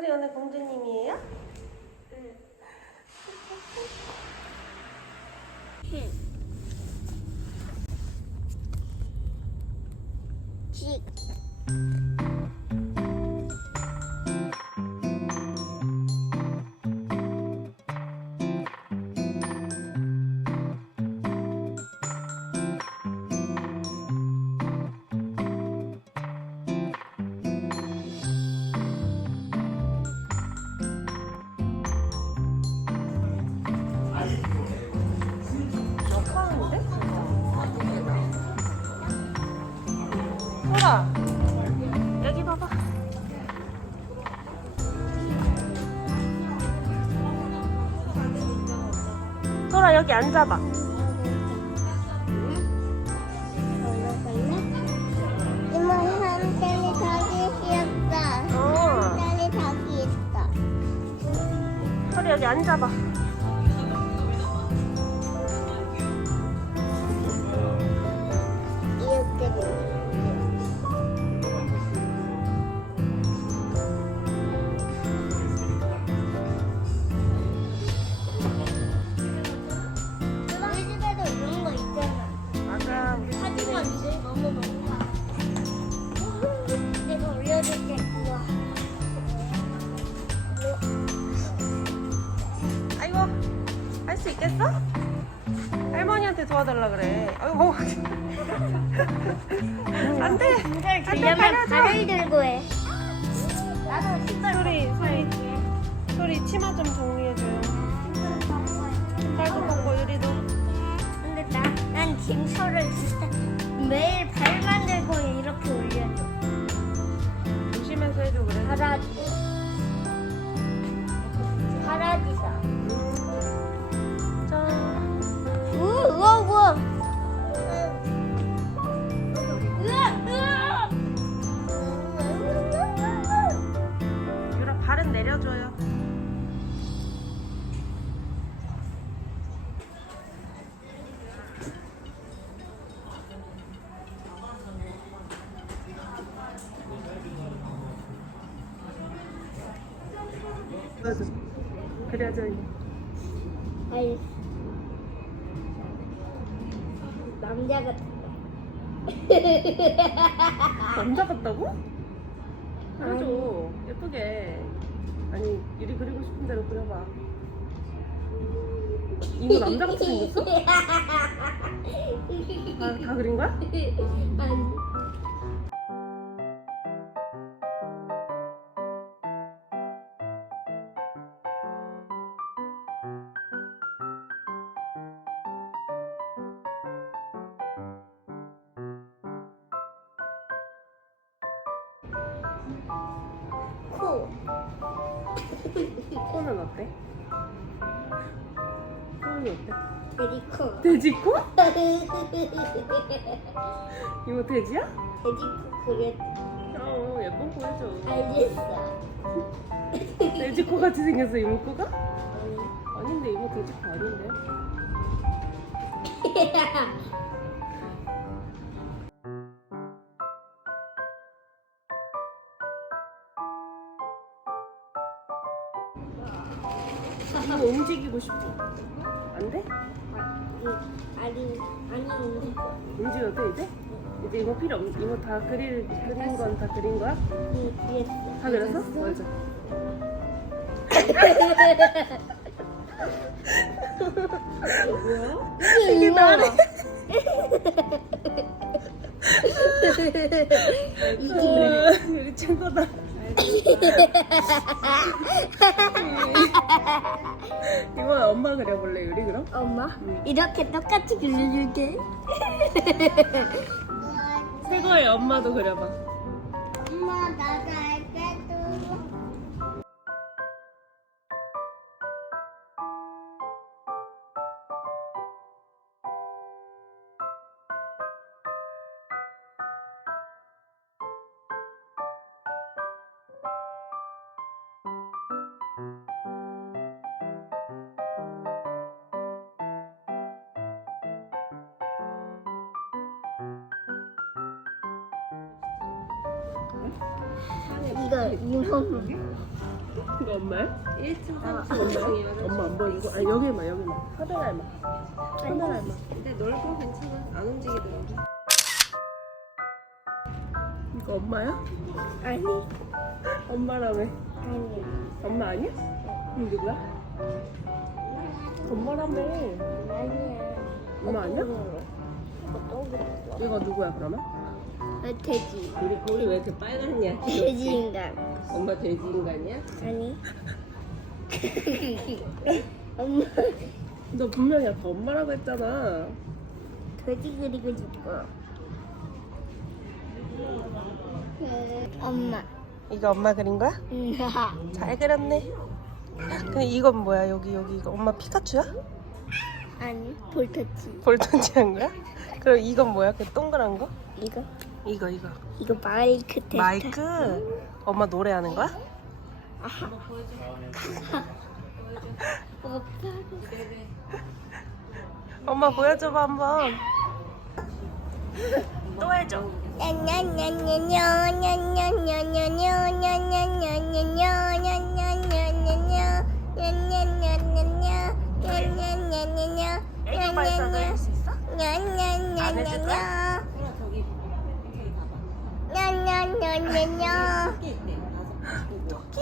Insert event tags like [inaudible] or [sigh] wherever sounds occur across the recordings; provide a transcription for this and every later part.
소리 오늘 공주님이에요? 쥐. 하는데? 소라 여기 봐봐 소라 여기 앉아봐 이모 삼촌이 저기 귀엽다. 어 삼촌이. 소리 여기 앉아봐 할 수 있겠어? 할머니한테 도와달라 그래. 아이고 안 돼. 이걸 안돼 들려면 가려줘. 발을 들고 해. 나도 신발 소리 소리. 소리 치마 좀 정리해줘요 신발도 벗고 유리도. 근데 나, 난 징소를 진짜 매일 발만 들고 이렇게 올려줘. 조심해서 해줘 그래. 바라지. 바라지다. 내려줘요 그래야죠 그래야죠 알겠어. 남자 같다. 남자 같다고? 그래줘 예쁘게 아니 유리 그리고 싶은 대로 그려봐 이거 남자 같이 [laughs] 생겼어? 다, 다 그린 거야? 아니. 코는 어때? 코는 어때? 돼지코. 돼지코? 돼지코 이거 돼지야? 그래. 어 예쁜 코 해줘 알겠어. 돼지코 같이 생겼어 이모코가? 아닌데 이거 돼지코 아닌데 [laughs] 움직이고 싶어 안 돼? 아니, 아니, 아니. 움직여도 돼 이제? 이제 이거 필요 없 이거 다 그릴, 그린 건 다 그린 거야? 이. 다 그렸어? 맞아 이게 나네. [laughs] 이게 우리 최고다 [laughs] 이거 엄마 그려볼래 유리 그럼? 엄마 이렇게 똑같이 그려줄게. [laughs] 최고의 엄마도 그려봐. 엄마 나도 알게도 thank you 이거 이놈 이거 엄마? 1층, 3층, 5층이야. 엄마 안 보여. 이거 아 여기만 여기만. 카메라에만. 카메라에만. 근데 넓은 괜찮아. 안 움직이더라고. 이거 엄마야? 아니 엄마라며. 아니 엄마 아니야? 누구야? 엄마라며. 아니야. 엄마 아니야? 이거 누구야 그러면? 돼지. 우리 거기 왜 이렇게 빨갛냐? 돼지 인간. 엄마 돼지 인간이야? 아니. [laughs] 엄마 너 분명히 아까 엄마라고 했잖아 돼지 그리고 싶어. 엄마. 이거 엄마 그린 거야? 으하. 잘 그렸네 근데 이건 뭐야 여기 여기 이거 엄마 피카츄야? 아니 볼터치. 볼턴치 한 거야? 그럼 이건 뭐야 그 동그란 거? 이거 이거 이거 이거 마이크 테스트. 마이크 엄마 노래하는 거야? 오빠. 엄마 보여줘봐 한번 또 해줘 애교 발사도 할수 있어? 안 해줄 거야? 소라 저기 저기 가봐. 토끼? 있대. 다섯 토끼.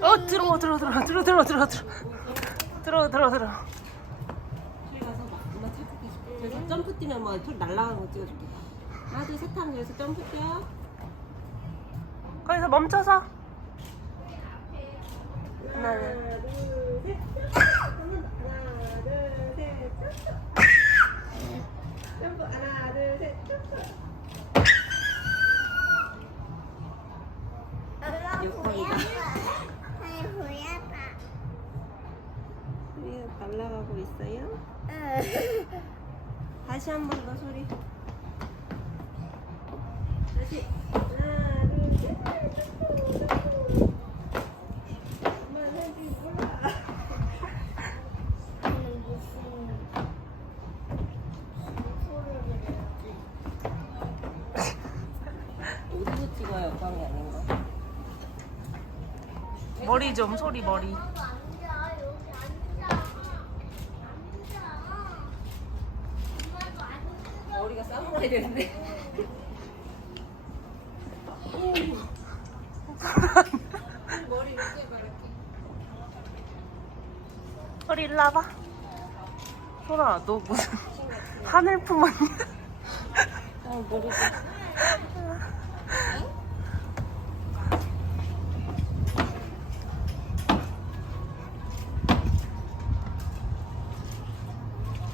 어 들어와 들어와 들어와 들어와 들어와 들어와 들어와 들어와 들어와 저기 가서 봐. 엄마 착각해 줄게. 그래서 점프 뛰면 뭐털 날아가는 거 찍어줄게. 하나 둘셋 하면 여기서 점프 뛰어. 거기서 멈춰서 하나 하나 둘 셋. 하나 둘 셋. 점프. 점프. 하나 둘 셋. 점프. 소리 날아가고 있어요. 다시 한 번 더 소리. 다시. 하나, 둘, 셋. 엄마 사진 몰라. 어디서 찍어요? 옆방이 아닌가? 머리 좀 소리 머리 되는데. 머리 이렇게 봐 이렇게. 소리 일로 와봐 소라 너 무슨 하늘 품었냐? 아 머리가.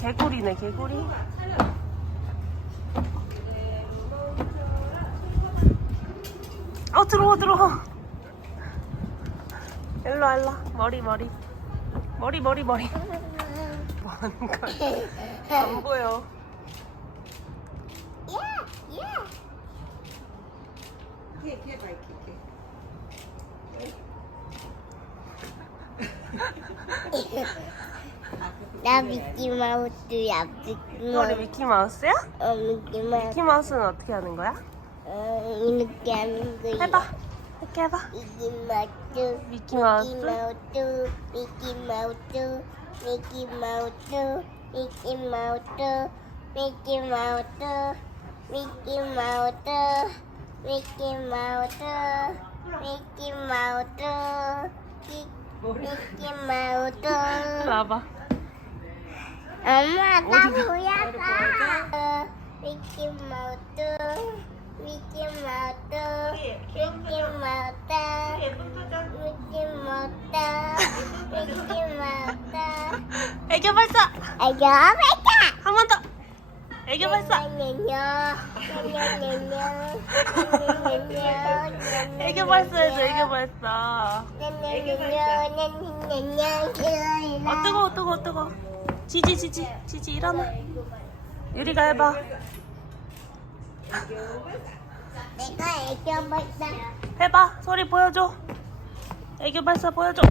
개구리네 개구리 어 들어와 들어와 일로 와 일로 와. 머리 머리 머리 머리 머리 뭐 하는 거야 안 보여 이렇게 이렇게 봐 이렇게 이렇게. 나 미키마우스야 머리 미키마우스 미키마우스야? 어 미키마우스 미키마우스는 어떻게 하는 거야? 어 이렇게 하는 거야 해봐. 이렇게 해봐. 미키마우스 미키마우스? 미키마우스 미키마우스 미키마우스 미키마우스 미키마우스 미키마우스 미키마우스 미키마우스 미키마우스. 와봐. 엄마 나? 보여줘. 미키마우스 미키마우스 미키마우스 미키마우스 미키마우스 애교 발사! 애교 발사! 한 번 더! 애교 발사! [laughs] 애교 발사 해줘 애교 발사. 아 뜨거워 뜨거워 뜨거워 지지 지지 지지 일어나. 유리가 해봐 내가 애교 발사. 해봐. 소리 보여줘. 애교 발사 보여줘